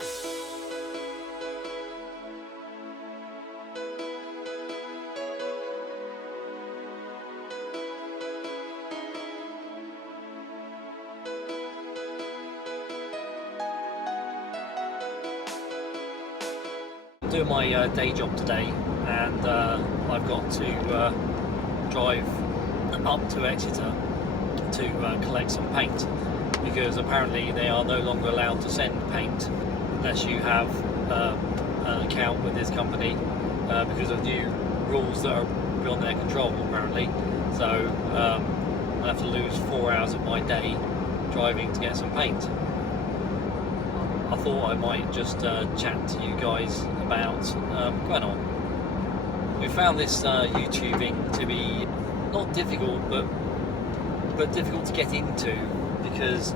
Doing my day job today, and I've got to drive up to Exeter to collect some paint, because apparently they are no longer allowed to send paint unless you have an account with this company, because of new rules that are beyond their control apparently. So I'll have to lose 4 hours of my day driving to get some paint. I thought I might just chat to you guys about going on. We found this YouTubing to be not difficult, but difficult to get into, because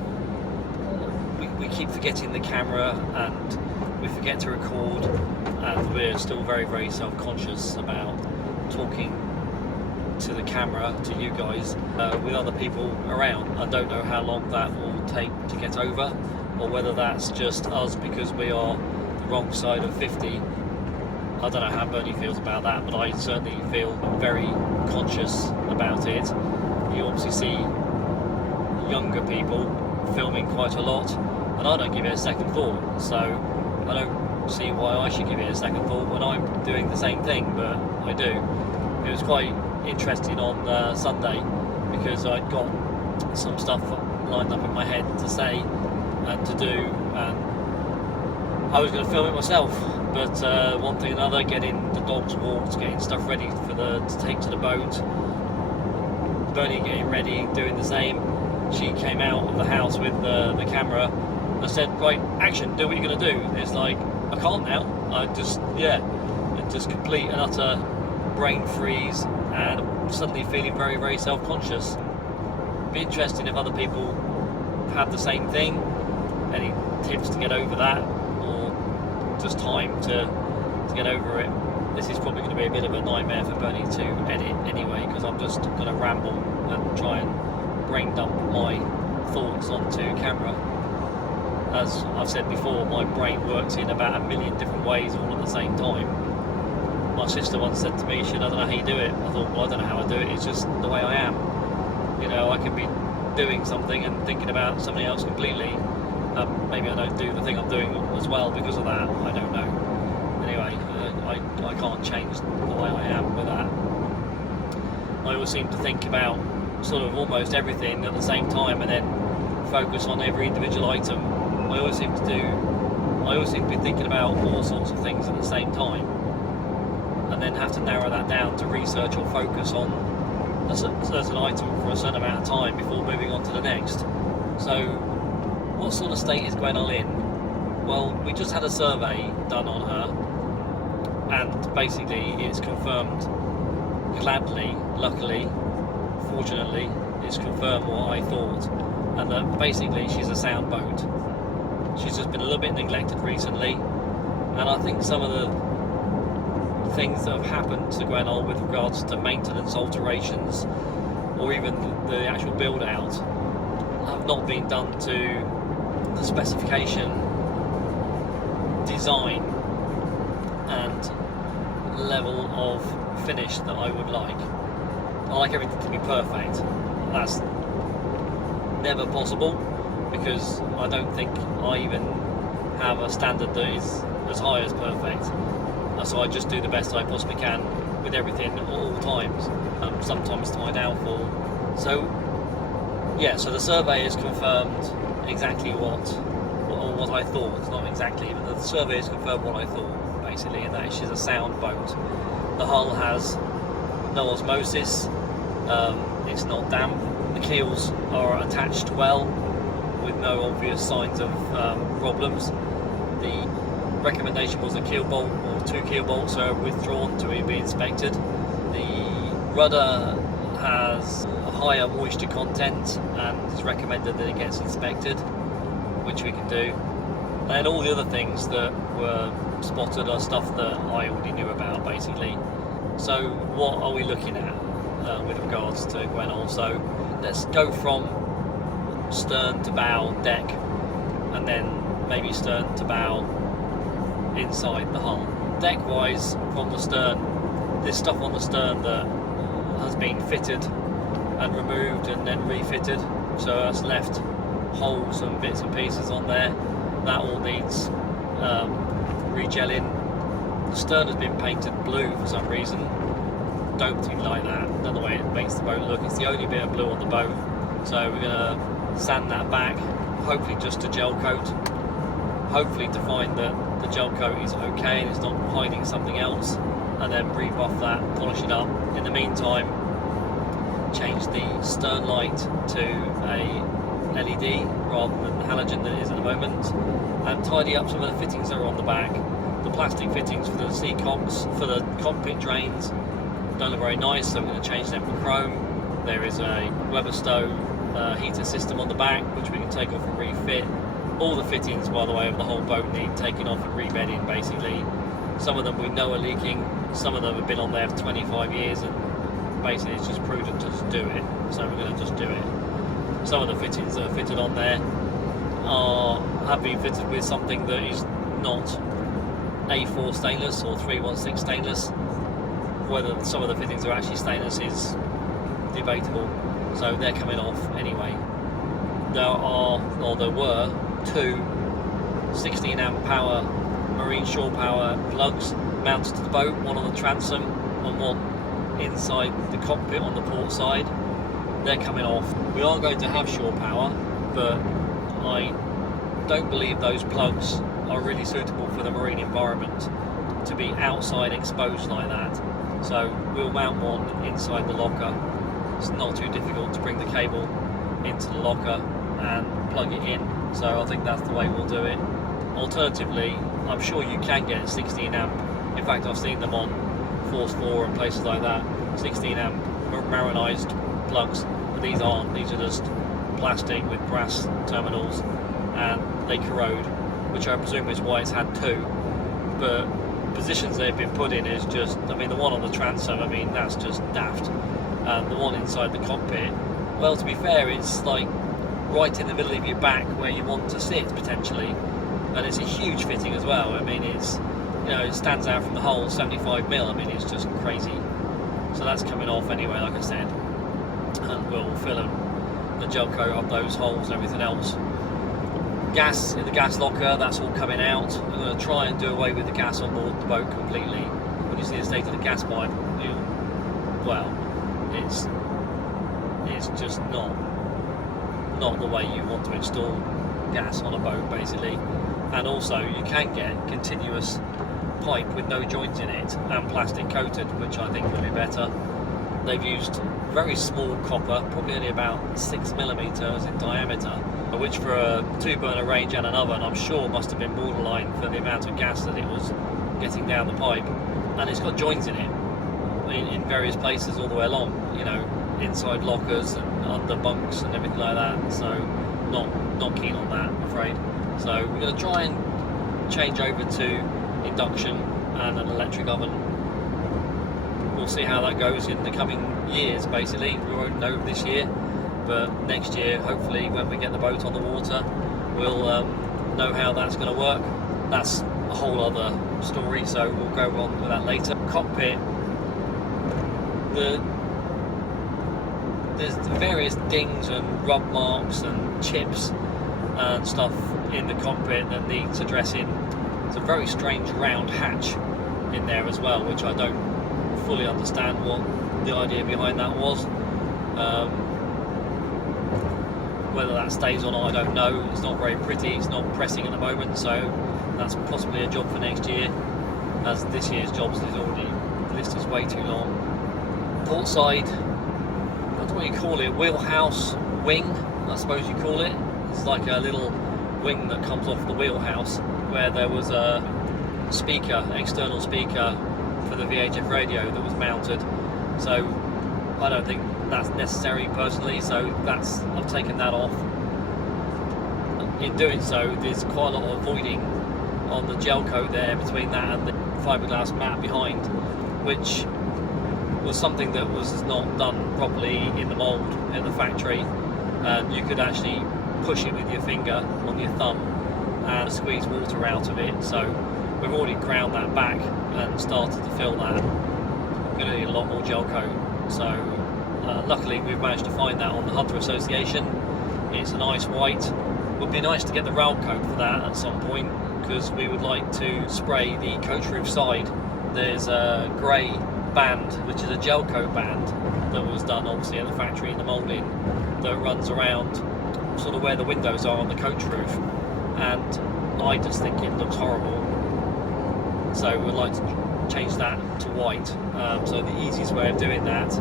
we keep forgetting the camera and we forget to record, and we're still very, very self-conscious about talking to the camera, to you guys, with other people around. I don't know how long that will take to get over, or whether that's just us because we are the wrong side of 50. I don't know how Bernie feels about that, but I certainly feel very conscious about it. You obviously see younger people filming quite a lot, and I don't give it a second thought, so I don't see why I should give it a second thought when I'm doing the same thing, but I do. It was quite interesting on Sunday, because I'd got some stuff lined up in my head to say and to do, and I was going to film it myself, but one thing or another, getting the dogs walked, getting stuff ready to take to the boat, Bernie getting ready, doing the same. She came out of the house with the camera and said, right, action, do what you're going to do. And it's like, I can't now. Just complete and utter brain freeze, and I'm suddenly feeling very, very self-conscious. It'd be interesting if other people have the same thing. Any tips to get over that, or just time to get over it? This is probably going to be a bit of a nightmare for Bernie to edit anyway, because I'm just going to ramble and try and brain dump my thoughts onto camera. As I've said before, my brain works in about a million different ways all at the same time. My sister once said to me, I don't know how you do it. I thought, well, I don't know how I do it, it's just the way I am. You know, I could be doing something and thinking about something else completely. Maybe I don't do the thing I'm doing as well because of that, I don't know. Anyway, I can't change the way I am with that. I always seem to think about sort of almost everything at the same time, and then focus on every individual item. I always seem to be thinking about all sorts of things at the same time, and then have to narrow that down to research or focus on a certain item for a certain amount of time before moving on to the next. So what sort of state is Gwenol in? Well, we just had a survey done on her, and basically it's confirmed, gladly, luckily, fortunately, it's confirmed what I thought, and that basically she's a sound boat. She's just been a little bit neglected recently, and I think some of the things that have happened to Gwenol with regards to maintenance alterations, or even the actual build out, have not been done to the specification, design and level of finish that I would like. I like everything to be perfect. That's never possible, because I don't think I even have a standard that is as high as perfect. So I just do the best I possibly can with everything at all times, sometimes to my downfall. So yeah, so the survey has confirmed exactly what I thought. Not exactly, but the survey has confirmed what I thought, basically, and that she's a sound boat. The hull has no osmosis, it's not damp, the keels are attached well with no obvious signs of problems. The recommendation was a keel bolt, or 2 keel bolts are withdrawn to be inspected. The rudder has a higher moisture content, and it's recommended that it gets inspected, which we can do. And all the other things that were spotted are stuff that I already knew about, basically. So what are we looking at with regards to Gwenol? So let's go from stern to bow deck, and then maybe stern to bow inside the hull. Deck wise, from the stern, there's stuff on the stern that has been fitted and removed and then refitted, so that's left holes and bits and pieces on there. That all needs regelling. The stern has been painted blue for some reason. Don't particularly like that. Don't know the way it makes the boat look. It's the only bit of blue on the boat, so we're going to sand that back, hopefully just to gel coat, hopefully to find that the gel coat is okay and it's not hiding something else, and then rebuff that, polish it up. In the meantime, change the stern light to a LED rather than halogen that it is at the moment, and tidy up some of the fittings that are on the back. The plastic fittings for the seacocks, for the cockpit drains, don't look very nice, so we're going to change them for chrome. There is a Weberstow heater system on the back which we can take off and refit. All the fittings, by the way, of the whole boat need taking off and rebedding basically. Some of them we know are leaking, some of them have been on there for 25 years, and basically it's just prudent to just do it, so we're going to just do it. Some of the fittings that are fitted on there have been fitted with something that is not A4 stainless or 316 stainless. Whether some of the fittings are actually stainless is debatable, so they're coming off anyway. There were two 16 amp power marine shore power plugs mounted to the boat, one on the transom and one inside the cockpit on the port side. They're coming off. We are going to have shore power, but I don't believe those plugs are really suitable for the marine environment to be outside exposed like that. So we'll mount one inside the locker. It's not too difficult to bring the cable into the locker and plug it in, so I think that's the way we'll do it. Alternatively, I'm sure you can get 16 amp. In fact, I've seen them on Force 4 and places like that, 16 amp marinized plugs, but these aren't. These are just plastic with brass terminals, and they corrode, which I presume is why it's had two. But positions they've been put in is just, I mean, the one on the transom, I mean, that's just daft. And the one inside the cockpit, well, to be fair, it's like right in the middle of your back where you want to sit potentially, and it's a huge fitting as well. I mean, it's, you know, it stands out from the hull 75mm. I mean, it's just crazy. So that's coming off anyway, like I said, and we'll fill the gel coat up those holes and everything else. Gas in the gas locker, that's all coming out. I'm going to try and do away with the gas on board the boat completely. When you see the state of the gas pipe, well, it's just not the way you want to install gas on a boat, basically. And also, you can get continuous pipe with no joints in it and plastic coated, which I think will be better. They've used very small copper, probably only about 6mm in diameter, which for a 2-burner range and an oven, I'm sure must have been borderline for the amount of gas that it was getting down the pipe. And it's got joints in it in various places all the way along, you know, inside lockers and under bunks and everything like that. So not keen on that, I'm afraid. So we're going to try and change over to induction and an electric oven. We'll see how that goes in the coming years, basically. We won't know this year, but next year, hopefully, when we get the boat on the water, we'll know how that's going to work. That's a whole other story, so we'll go on with that later. Cockpit, there's various dings and rub marks and chips and stuff in the cockpit that needs addressing. It's a very strange round hatch in there as well, which I don't fully understand what the idea behind that was. Whether that stays or not, I don't know. It's not very pretty, it's not pressing at the moment, so that's possibly a job for next year, as this year's jobs is already, the list is way too long. Port side, I don't know what you call it, wheelhouse wing, I suppose you call it. It's like a little wing that comes off the wheelhouse, where there was a speaker, external speaker for the VHF radio that was mounted. So I don't think that's necessary personally, so I've taken that off. In doing so, there's quite a lot of voiding on the gel coat there between that and the fiberglass mat behind, which was something that was not done properly in the mould at the factory. You could actually push it with your finger on your thumb and squeeze water out of it. So we've already ground that back and started to fill that. We're going to need a lot more gel coat. So luckily we've managed to find that on the Hunter Association. It's a nice white. Would be nice to get the rail coat for that at some point, because we would like to spray the coach roof side. There's a grey band, which is a gel coat band that was done obviously at the factory in the moulding, that runs around sort of where the windows are on the coach roof, and I just think it looks horrible. So we'd like to change that to white. So the easiest way of doing that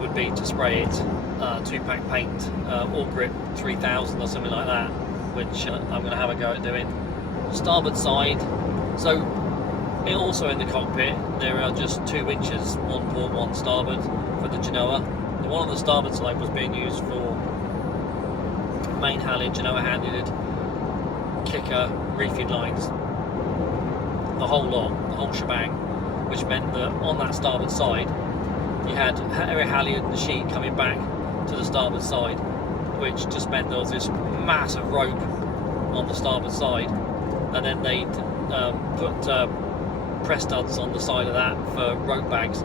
would be to spray it 2-pack paint, All Grip 3000 or something like that, which I'm going to have a go at doing. Starboard side, so also in the cockpit there are just 2 winches, one port, one starboard, for the Genoa. The one on the starboard side was being used for main halyard, Genoa halyard, kicker, reefing lines, the whole lot, the whole shebang, which meant that on that starboard side you had every halyard and sheet coming back to the starboard side, which just meant there was this massive rope on the starboard side, and then they'd put press studs on the side of that for rope bags.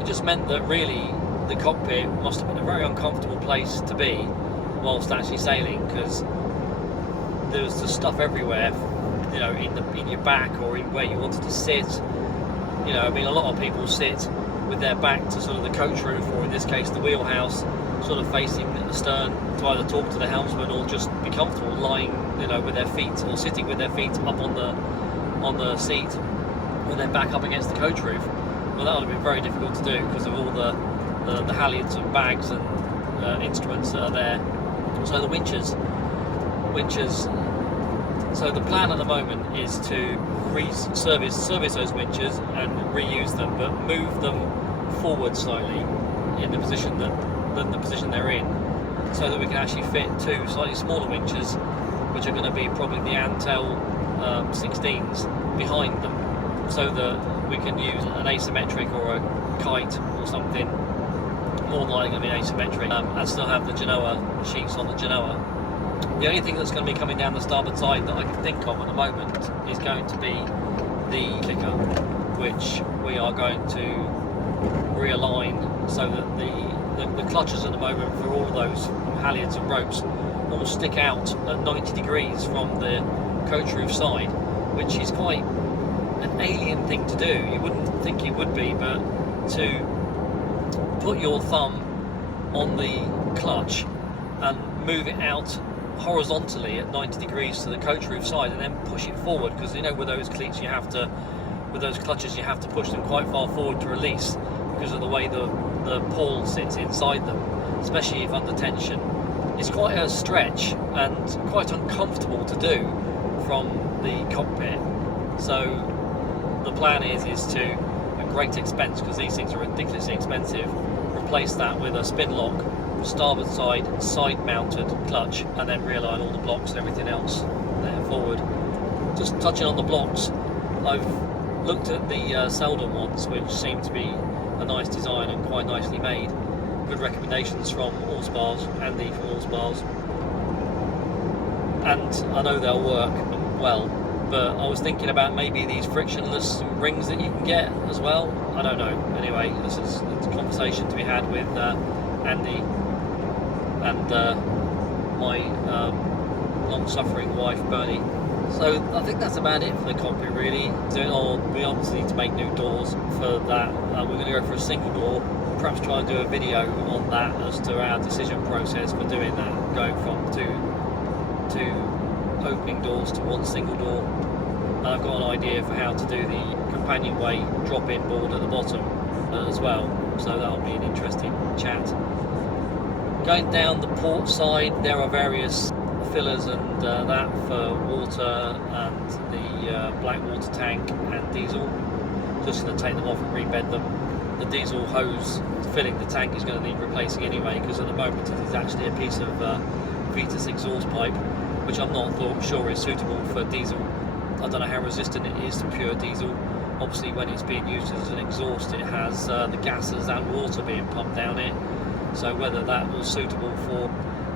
It just meant that really the cockpit must have been a very uncomfortable place to be whilst actually sailing, because there was just stuff everywhere, you know, in your back or in where you wanted to sit. You know, I mean, a lot of people sit with their back to sort of the coach roof, or in this case the wheelhouse, sort of facing the stern to either talk to the helmsman or just be comfortable lying, you know, with their feet, or sitting with their feet up on the seat with their back up against the coach roof. Well, that would have been very difficult to do because of all the halyards and bags and instruments that are there. So the winches. So the plan at the moment is to service those winches and reuse them, but move them forward slightly in the position the position they're in, so that we can actually fit 2 slightly smaller winches, which are going to be probably the Antel 16s behind them, so that we can use an asymmetric or a kite or something, more than likely going to be asymmetric, and still have the Genoa sheets on the Genoa. The only thing that's going to be coming down the starboard side that I can think of at the moment is going to be the kicker, which we are going to realign so that the clutches at the moment for all those halyards and ropes all stick out at 90 degrees from the coach roof side, which is quite an alien thing to do. You wouldn't think it would be, but to put your thumb on the clutch and move it out horizontally at 90 degrees to the coach roof side, and then push it forward, because you know with those cleats with those clutches you have to push them quite far forward to release because of the way the pawl sits inside them, especially if under tension. It's quite a stretch and quite uncomfortable to do from the cockpit. So the plan is to, at great expense, because these things are ridiculously expensive, replace that with a spin lock starboard side mounted clutch, and then realign all the blocks and everything else there forward. Just touching on the blocks, I've looked at the Seldon ones, which seem to be a nice design and quite nicely made. Good recommendations from Allspars, Andy from Allspars, and I know they'll work well, but I was thinking about maybe these frictionless rings that you can get as well. I don't know. Anyway, it's a conversation to be had with Andy and my long-suffering wife Bernie. So I think that's about it for the cockpit really. So we obviously need to make new doors for that. We're going to go for a single door, perhaps try and do a video on that as to our decision process for doing that, going from two opening doors to one single door. And I've got an idea for how to do the companionway drop-in board at the bottom as well, so that'll be an interesting chat. Going down the port side, there are various fillers and that for water and the black water tank and diesel. Just going to take them off and rebed them. The diesel hose filling the tank is going to need replacing anyway, because at the moment it is actually a piece of Vetus exhaust pipe, which I'm not sure is suitable for diesel. I don't know how resistant it is to pure diesel. Obviously when it's being used as an exhaust, it has the gases and water being pumped down it. So whether that was suitable for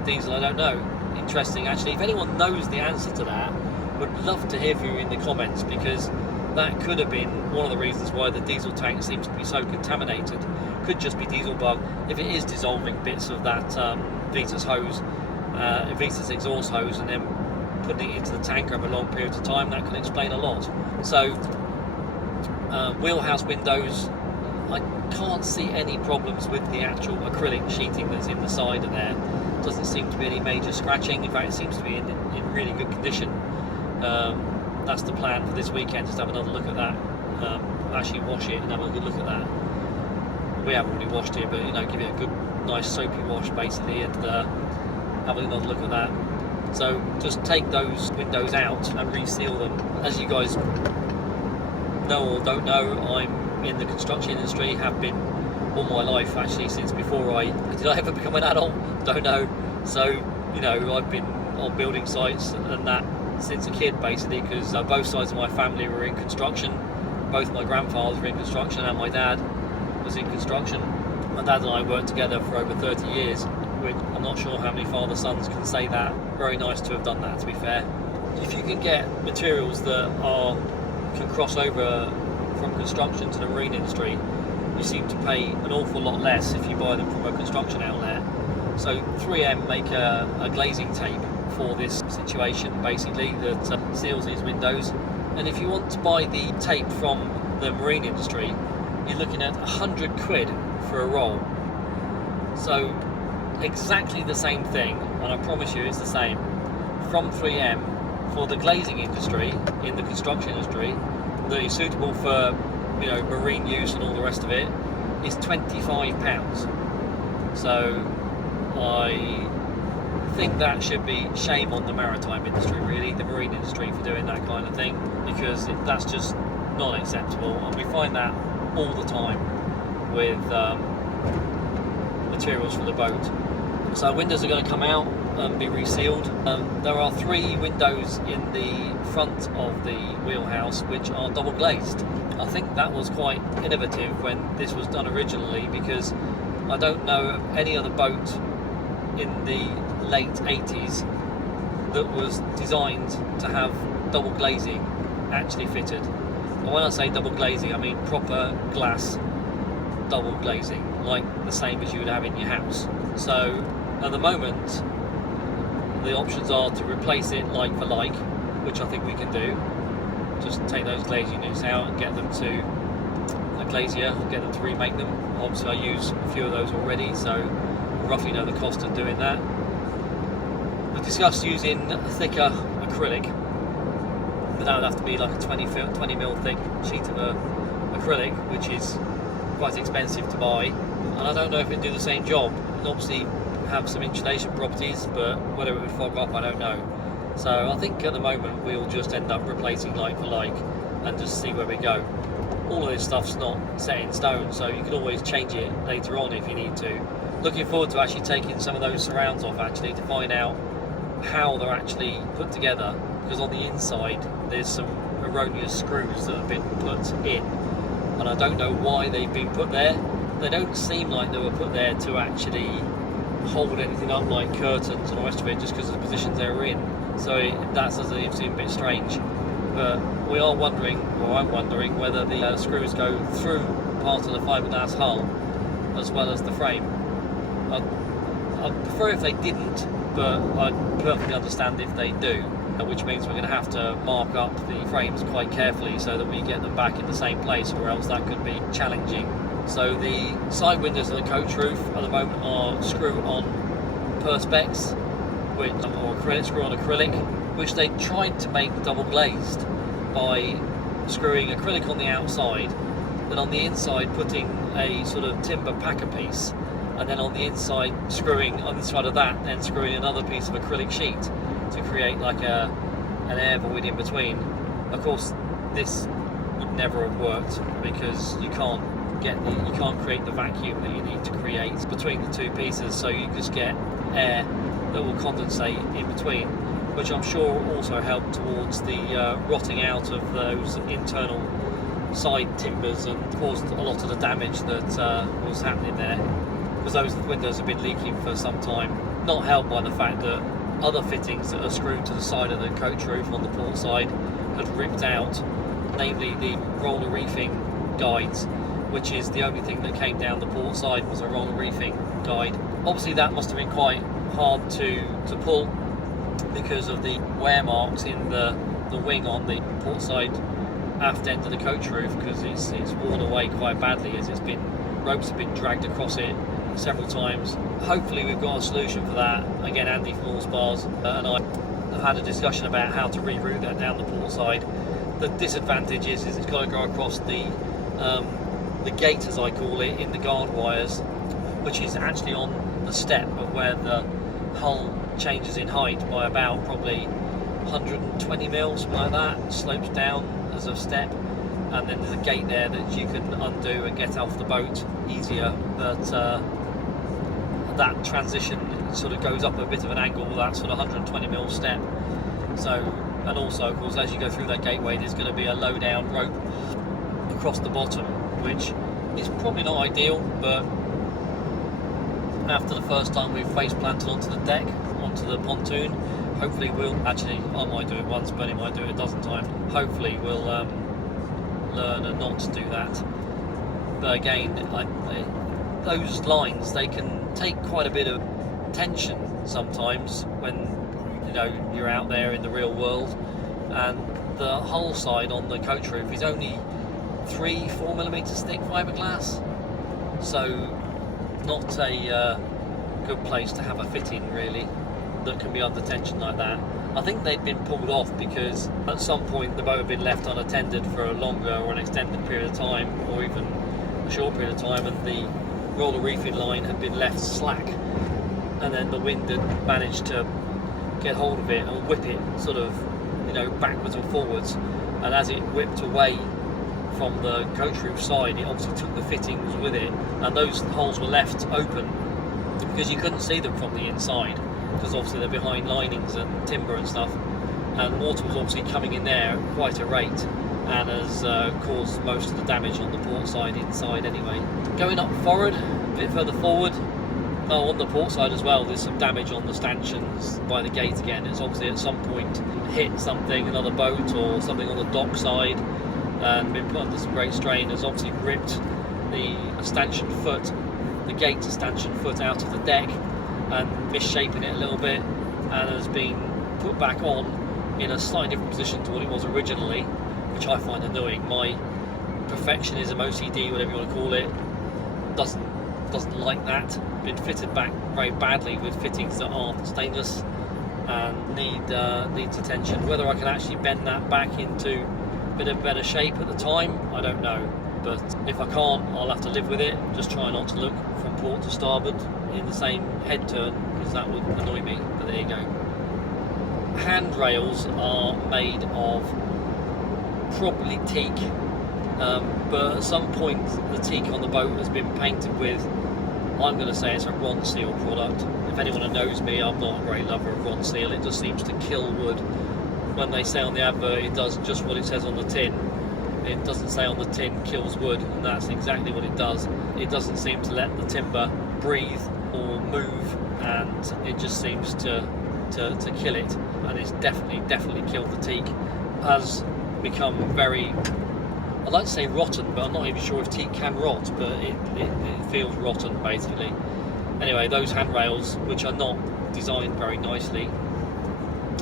diesel, I don't know. Interesting actually. If anyone knows the answer to that, would love to hear from you in the comments, because that could have been one of the reasons why the diesel tank seems to be so contaminated. Could just be diesel bug. If it is dissolving bits of that Vitas hose, Vitas exhaust hose, and then putting it into the tank over long periods of time, that can explain a lot. So wheelhouse windows, I can't see any problems with the actual acrylic sheeting that's in the side of there. Doesn't seem to be any major scratching. In fact, it seems to be in really good condition. That's the plan for this weekend, just have another look at that. Actually wash it and have a good look at that. We haven't really washed it, but give it a good nice soapy wash basically, and have another look at that. So just take those windows out and reseal them. As you guys know or don't know, I'm in the construction industry, have been all my life actually, since before did I ever become an adult? Don't know. So I've been on building sites and that since a kid basically, because both sides of my family were in construction. Both my grandfathers were in construction and my dad was in construction. My dad and I worked together for over 30 years, which I'm not sure how many father-sons can say that. Very nice to have done that, to be fair. If you can get materials that can cross over from construction to the marine industry, you seem to pay an awful lot less if you buy them from a construction outlet. So 3M make a glazing tape for this situation basically, that seals these windows. And if you want to buy the tape from the marine industry, you're looking at 100 quid for a roll. So exactly the same thing, and I promise you it's the same, from 3M for the glazing industry in the construction industry that is suitable for marine use and all the rest of it, is £25. So I think that should be shame on the maritime industry, really, the marine industry, for doing that kind of thing, because that's just not acceptable, and we find that all the time with materials for the boat. So windows are going to come out and be resealed. There are 3 windows in the front of the wheelhouse which are double glazed. I think that was quite innovative when this was done originally, because I don't know of any other boat in the late 80s that was designed to have double glazing actually fitted. And when I say double glazing, I mean proper glass double glazing, like the same as you would have in your house. So at the moment the options are to replace it like for like, which I think we can do. Just take those glazing units out and get them to a glazier, get them to remake them. Obviously I use a few of those already, so I roughly know the cost of doing that. We discussed using a thicker acrylic, but that would have to be like a 20mm thick sheet of acrylic, which is quite expensive to buy, and I don't know if it'd do the same job. It obviously have some insulation properties, but whether it would fog up, I don't know. So I think at the moment we'll just end up replacing like for like and just see where we go. All of this stuff's not set in stone, so you can always change it later on if you need to. Looking forward to actually taking some of those surrounds off actually, to find out how they're actually put together, because on the inside there's some erroneous screws that have been put in, and I don't know why they've been put there. They don't seem like they were put there to actually hold anything up like curtains and the rest of it, just because of the positions they were in. So that does seem a bit strange. But we are wondering, or I'm wondering, whether the screws go through part of the fiberglass hull as well as the frame. I'd prefer if they didn't, but I perfectly understand if they do, which means we're going to have to mark up the frames quite carefully so that we get them back in the same place, or else that could be challenging. So the side windows of the coach roof at the moment are screw-on perspex, or acrylic, screw-on acrylic, which they tried to make double glazed by screwing acrylic on the outside, then on the inside putting a sort of timber packer piece, and then on the inside screwing on the side of that, then screwing another piece of acrylic sheet to create like an air void in between. Of course, this would never have worked because you can't create the vacuum that you need to create between the two pieces, so you just get air that will condensate in between, which I'm sure will also help towards the rotting out of those internal side timbers and caused a lot of the damage that was happening there, because those windows have been leaking for some time, not helped by the fact that other fittings that are screwed to the side of the coach roof on the port side had ripped out, namely the roller reefing guides, which is the only thing that came down the port side was a roller reefing guide. Obviously that must have been quite hard to pull because of the wear marks in the wing on the port side aft end of the coach roof, because it's worn away quite badly as ropes have been dragged across it several times. Hopefully we've got a solution for that. Again, Andy from All Spars and I have had a discussion about how to reroute that down the port side. The disadvantage is it's got to go across the gate, as I call it, in the guard wires, which is actually on the step of where the hull changes in height by about probably 120 mils, something like that, slopes down as a step, and then there's a gate there that you can undo and get off the boat easier, but that transition sort of goes up a bit of an angle, that sort of 120 mil step. So, and also of course as you go through that gateway there's going to be a low down rope across the bottom, which is probably not ideal, but after the first time we've face planted onto the deck, onto the pontoon, hopefully we'll actually, I might do it once, Bernie might do it a dozen times, hopefully we'll learn and not to do that. But again, those lines, they can take quite a bit of tension sometimes when you're out there in the real world, and the hull side on the coach roof is only 3-4mm thick fiberglass, so not a good place to have a fitting really that can be under tension like that. I think they'd been pulled off because at some point the boat had been left unattended for a longer or an extended period of time, or even a short period of time, and the roller reefing line had been left slack, and then the wind had managed to get hold of it and whip it sort of backwards and forwards, and as it whipped away from the coach roof side it obviously took the fittings with it, and those holes were left open because you couldn't see them from the inside, because obviously they're behind linings and timber and stuff, and water was obviously coming in there at quite a rate and has caused most of the damage on the port side inside anyway. Going up forward, a bit further forward, on the port side as well, there's some damage on the stanchions by the gate again. It's obviously at some point hit something, another boat or something on the dock side, and been put under some great strain. Has obviously ripped the stanchion foot, the gate stanchion foot out of the deck and misshapen it a little bit, and has been put back on in a slightly different position to what it was originally, which I find annoying. My perfectionism, OCD, whatever you want to call it, doesn't like that. Been fitted back very badly with fittings that aren't stainless and needs attention. Whether I can actually bend that back into a bit of better shape at the time, I don't know, but if I can't, I'll have to live with it. Just try not to look from port to starboard in the same head turn, because that would annoy me, but there you go. Handrails are made of probably teak, but at some point the teak on the boat has been painted with, I'm going to say it's a Ronseal product. If anyone knows me, I'm not a great lover of Ronseal. It just seems to kill wood. When they say on the advert it does just what it says on the tin, it doesn't say on the tin kills wood, and that's exactly what it does. It doesn't seem to let the timber breathe or move, and it just seems to kill it, and it's definitely killed the teak. Has become very, I'd like to say rotten, but I'm not even sure if teak can rot, but it feels rotten basically. Anyway, those handrails, which are not designed very nicely,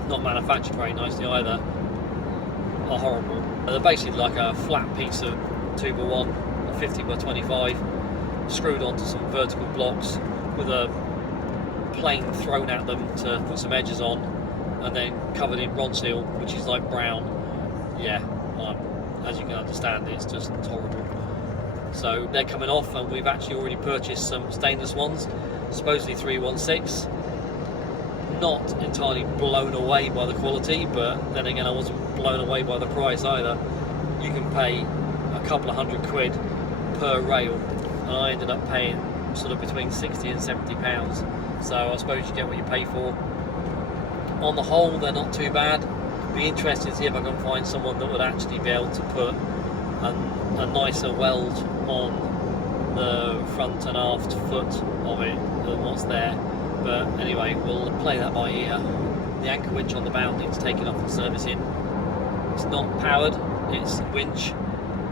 not manufactured very nicely either, are horrible. They're basically like a flat piece of 2x1, 50 by 25, screwed onto some vertical blocks with a plane thrown at them to put some edges on, and then covered in Ronseal, which is like brown. Yeah, as you can understand, it's just horrible. So they're coming off, and we've actually already purchased some stainless ones, supposedly 316. Not entirely blown away by the quality, but then again I wasn't blown away by the price either. You can pay a couple of £100 per rail, and I ended up paying sort of between 60 and 70 pounds, so I suppose you get what you pay for. On the whole, they're not too bad. Be interested to see if I can find someone that would actually be able to put a nicer weld on the front and aft foot of it than what's there. But anyway, we'll play that by ear. the anchor winch on the bow needs taking off and servicing. It's not powered, it's winch,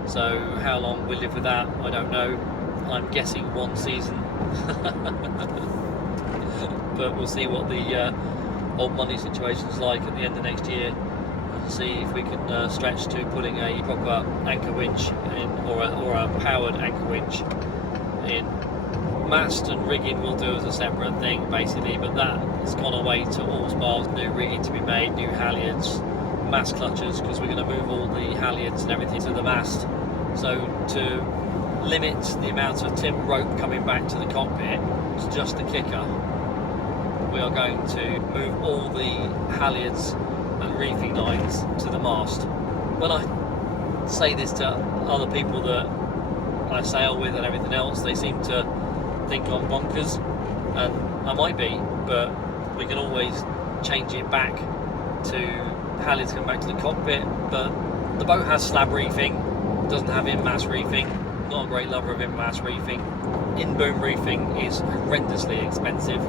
so how long we'll live with that, I don't know. I'm guessing 1 season. But we'll see what the old money situation is like at the end of next year, and see if we can stretch to putting a proper anchor winch in, or a powered anchor winch in. Mast and rigging we'll do as a separate thing basically, but that has gone away to all spars, new rigging to be made, new halyards, mast clutches, because we're going to move all the halyards and everything to the mast. So to limit the amount of tin rope coming back to the cockpit to just the kicker, we are going to move all the halyards and reefing lines to the mast. When I say this to other people that I sail with and everything else, they seem to think I'm bonkers, and I might be, but we can always change it back to halyards coming back to the cockpit. But the boat has slab reefing, doesn't have in-mast reefing. Not a great lover of in-mast reefing. In-boom reefing is horrendously expensive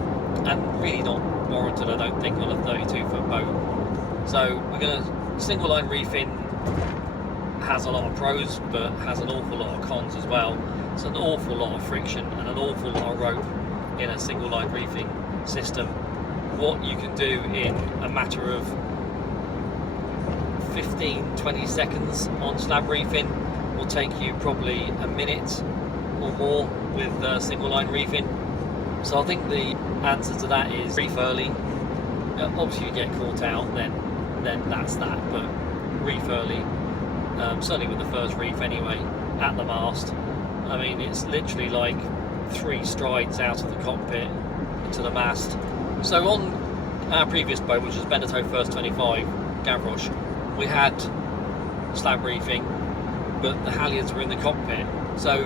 and really not warranted, I don't think, on a 32-foot boat. So we're going to single line reefing has a lot of pros, but has an awful lot of cons as well. It's an awful lot of friction and an awful lot of rope in a single line reefing system. What you can do in a matter of 15-20 seconds on slab reefing will take you probably a minute or more with single line reefing. So I think the answer to that is reef early. Obviously you get caught out, then that's that, but reef early. Certainly with the first reef anyway, at the mast. I mean, it's literally like 3 strides out of the cockpit to the mast. So on our previous boat, which was Beneteau First 25 Gavroche, we had slab reefing, but the halyards were in the cockpit. So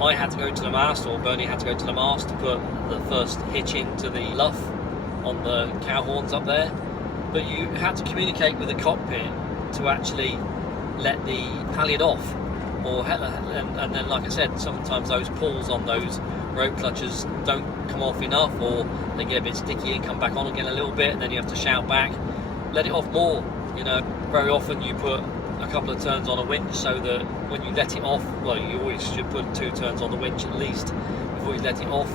I had to go to the mast, or Bernie had to go to the mast to put the first hitch into the luff on the cow horns up there. But you had to communicate with the cockpit to actually let the halyard off, and then, like I said, sometimes those pulls on those rope clutches don't come off enough, or they get a bit sticky and come back on again a little bit, and then you have to shout back, let it off more. You know, very often you put a couple of turns on a winch so that when you let it off, well, you always should put 2 turns on the winch at least before you let it off,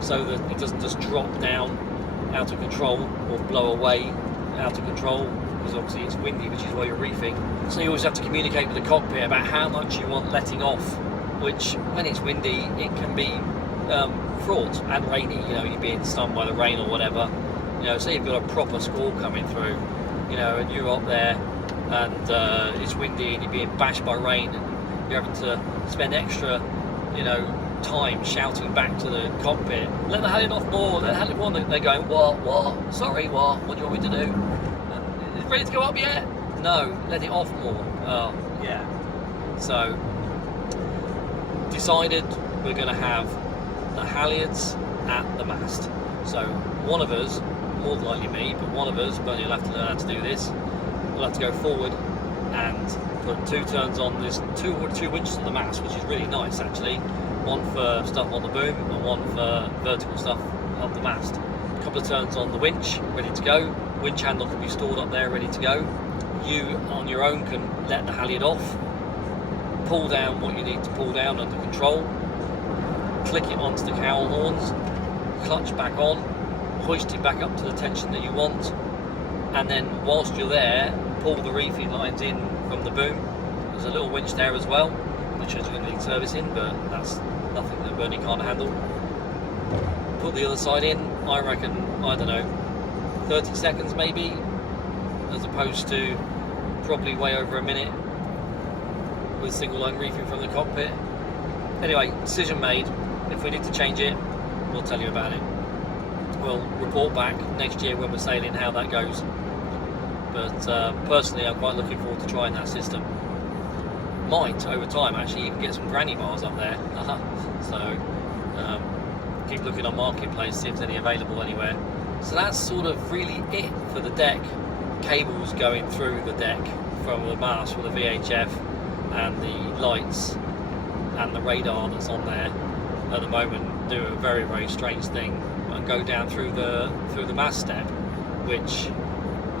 so that it doesn't just drop down out of control or blow away out of control, because obviously it's windy, which is why you're reefing. So you always have to communicate with the cockpit about how much you want letting off, which when it's windy it can be fraught and rainy. You know, you're being stung by the rain or whatever. You know, say you've got a proper squall coming through, you know, and you're up there and it's windy and you're being bashed by rain, and you're having to spend extra, you know, time shouting back to the cockpit, let the halyard off more, let the halyard off more. They're going, what, sorry, what do you want me to do? Is it ready to go up yet? No, let it off more. Oh, yeah. So, decided we're going to have the halyards at the mast. So, one of us, more than likely me, but one of us, Bernie will have to learn how to do this, we'll have to go forward and put 2 turns on this, two winches on the mast, which is really nice actually. One for stuff on the boom and one for vertical stuff up the mast. A couple of turns on the winch, ready to go. Winch handle can be stored up there, ready to go. You on your own can let the halyard off, pull down what you need to pull down under control, click it onto the cowl horns, clutch back on, hoist it back up to the tension that you want, and then whilst you're there, pull the reefing lines in from the boom. There's a little winch there as well, which is going to need servicing, but that's nothing that Bernie can't handle. Put the other side in, I reckon, I don't know, 30 seconds maybe, as opposed to probably way over a minute with single line reefing from the cockpit. Anyway, decision made. If we need to change it, we'll tell you about it. We'll report back next year when we're sailing how that goes. But personally, I'm quite looking forward to trying that system. Might, over time, actually even get some granny bars up there. So keep looking on Marketplace, see if there's any available anywhere. So that's sort of really it for the deck. Cables going through the deck from the mast with the VHF and the lights and the radar that's on there at the moment do a very, very strange thing and go down through the mast step. which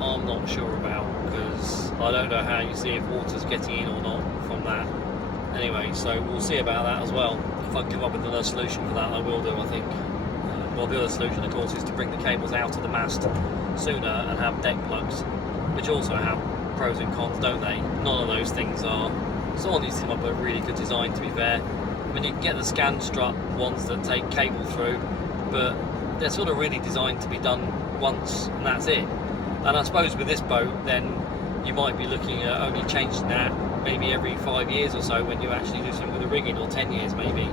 I'm not sure about, because I don't know how you see if water's getting in or not from that. Anyway, so we'll see about that as well. If I can come up with another solution for that, I will do, I think. Well, the other solution, of course, is to bring the cables out of the mast sooner and have deck plugs, which also have pros and cons, don't they? None of those things are. Someone needs to come up with a really good design, to be fair. I mean, you can get the scan strut ones that take cable through, but they're sort of really designed to be done once and that's it. And I suppose with this boat, then you might be looking at only changing that maybe every 5 years or so when you actually do something with the rigging, or 10 years maybe.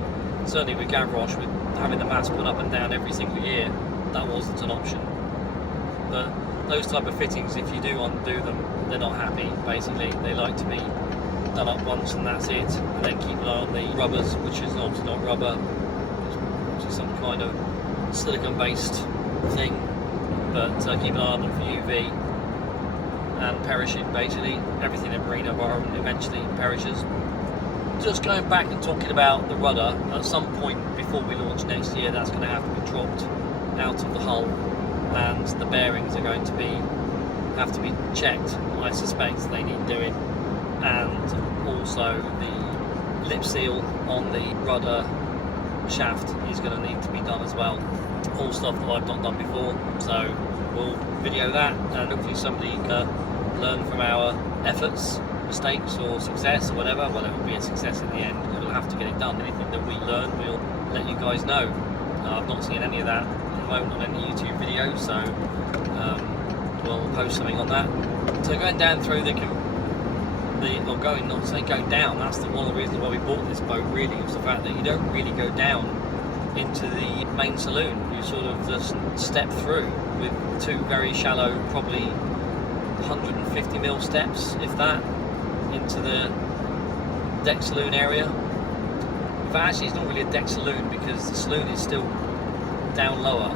Certainly with Gavroche, with having the mast put up and down every single year, that wasn't an option. But those type of fittings, if you do undo them, they're not happy, basically. They like to be done up once and that's it, and then keep an eye on the rubbers, which is obviously not rubber, which is some kind of silicone based thing, but keep an eye on them for UV and perishing. Basically everything in marine environment eventually perishes. Just going back and talking about the rudder, at some point before we launch next year, that's going to have to be dropped out of the hull, and the bearings are going to have to be checked. I suspect they need doing, and also the lip seal on the rudder shaft is going to need to be done as well. All stuff that I've not done before, so we'll video that, and hopefully somebody can learn from our efforts, mistakes or success or whatever. Well, it will be a success in the end, because we'll have to get it done. Anything that we learn, we'll let you guys know. I've not seen any of that at the moment on any YouTube videos, so we'll post something on that. So going down through going down, that's one of the reasons why we bought this boat, really, was the fact that you don't really go down into the main saloon. You sort of just step through with two very shallow, probably 150mm steps, if that, into the deck saloon area. In fact, actually it's not really a deck saloon, because the saloon is still down lower,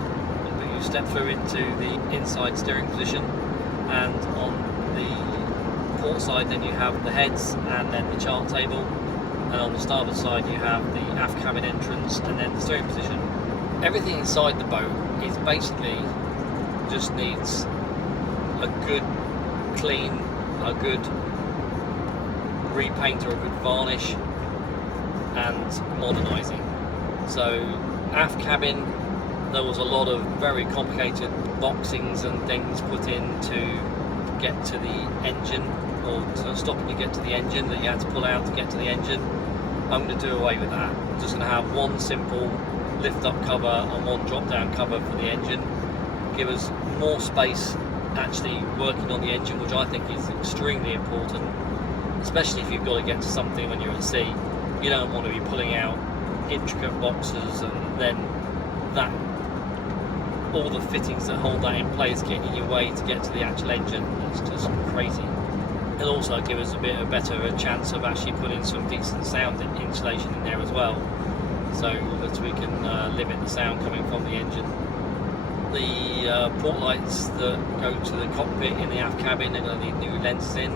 but you step through into the inside steering position, and on the port side then you have the heads and then the chart table, and on the starboard side you have the aft cabin entrance and then the steering position. Everything inside the boat is basically just needs a good clean, a good repaint or a good varnish and modernising. So aft cabin, there was a lot of very complicated boxings and things put in to get to the engine, or to stop when you get to the engine, that you had to pull out to get to the engine. I'm going to do away with that. I'm just going to have one simple lift up cover and one drop down cover for the engine. Give us more space actually working on the engine, which I think is extremely important, especially if you've got to get to something when you're at sea. You don't want to be pulling out intricate boxes and then that all the fittings that hold that in place getting in your way to get to the actual engine. It's just crazy. It'll also give us a better chance of actually putting some decent sound insulation in there as well, so that we can limit the sound coming from the engine. The port lights that go to the cockpit in the aft cabin are going to need new lenses in.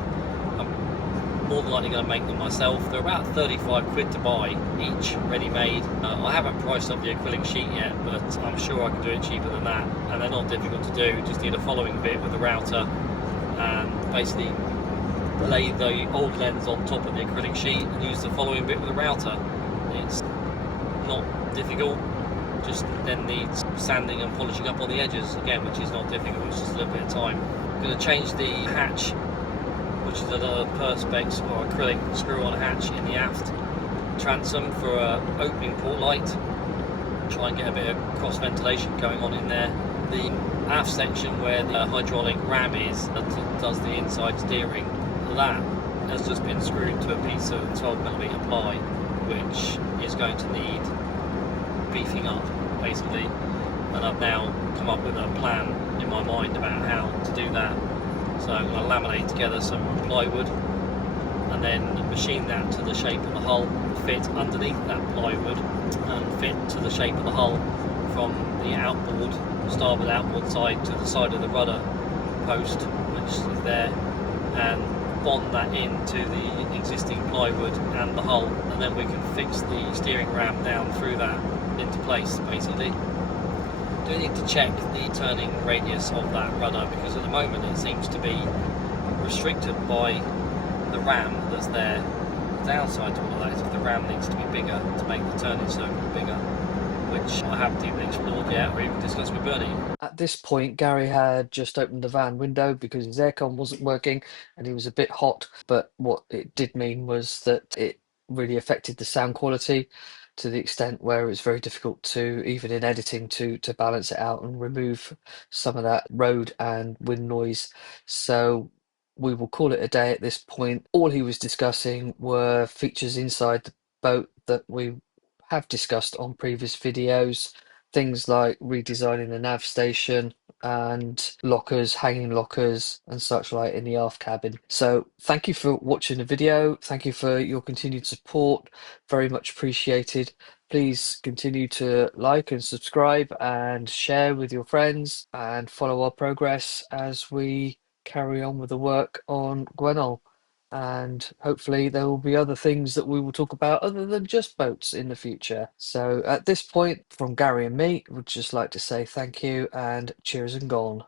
I'm more than likely going to make them myself. They're about 35 quid to buy each, ready made. I haven't priced up the acrylic sheet yet, but I'm sure I can do it cheaper than that, and they're not difficult to do. Just need a following bit with the router and basically lay the old lens on top of the acrylic sheet and use the following bit with the router. It's not difficult, just then needs sanding and polishing up on the edges again, which is not difficult, it's just a little bit of time. I'm going to change the hatch, which is another perspex or acrylic screw-on hatch in the aft transom for an opening port light. Try and get a bit of cross ventilation going on in there. The aft section where the hydraulic ram is that does the inside steering, that has just been screwed to a piece of 12mm ply, which is going to need beefing up basically, and I've now come up with a plan in my mind about how to do that. So I'm going to laminate together some plywood and then machine that to the shape of the hull, fit underneath that plywood and fit to the shape of the hull from the outboard, starboard outboard side to the side of the rudder post, which is there, and bond that into the existing plywood and the hull, and then we can fix the steering ram down through that into place basically. do need to check the turning radius of that rudder, because at the moment it seems to be restricted by the ram that's there. The downside to all of that is if the ram needs to be bigger to make the turning circle bigger, which I haven't even explored yet or even discussed with Bernie. At this point, Gary had just opened the van window because his aircon wasn't working and he was a bit hot. But what it did mean was that it really affected the sound quality to the extent where it was very difficult to, even in editing, to balance it out and remove some of that road and wind noise. So we will call it a day at this point. All he was discussing were features inside the boat that we have discussed on previous videos, things like redesigning the nav station and lockers, hanging lockers and such like in the aft cabin. So thank you for watching the video. Thank you for your continued support. Very much appreciated. Please continue to like and subscribe and share with your friends and follow our progress as we carry on with the work on Gwenol. And hopefully there will be other things that we will talk about other than just boats in the future. So at this point, from Gary and me, would just like to say thank you and cheers and gone.